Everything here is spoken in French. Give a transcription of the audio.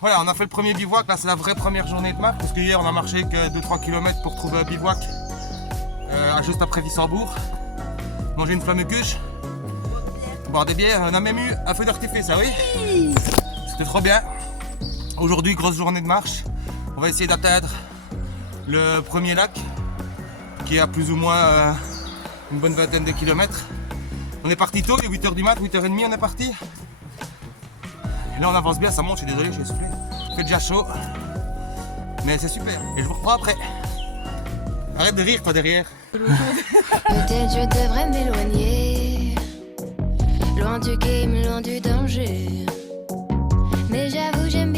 Voilà, on a fait le premier bivouac, là c'est la vraie première journée de marche, parce que hier on a marché que 2-3 km pour trouver un bivouac juste après Wissembourg. Manger une flamme cuche, boire des bières, on a même eu un feu d'artifice, ah oui. C'était trop bien. Aujourd'hui, grosse journée de marche. On va essayer d'atteindre le premier lac, qui est à plus ou moins une bonne vingtaine de kilomètres. On est parti tôt, il est 8h du mat, 8h30 on est parti. Et là on avance bien, ça monte, je suis désolé, je suis essoufflé. Il fait déjà chaud, mais c'est super. Et je vous reprends après. Arrête de rire toi derrière. Peut-être je devrais m'éloigner, loin du game, loin du danger. Mais j'avoue j'aime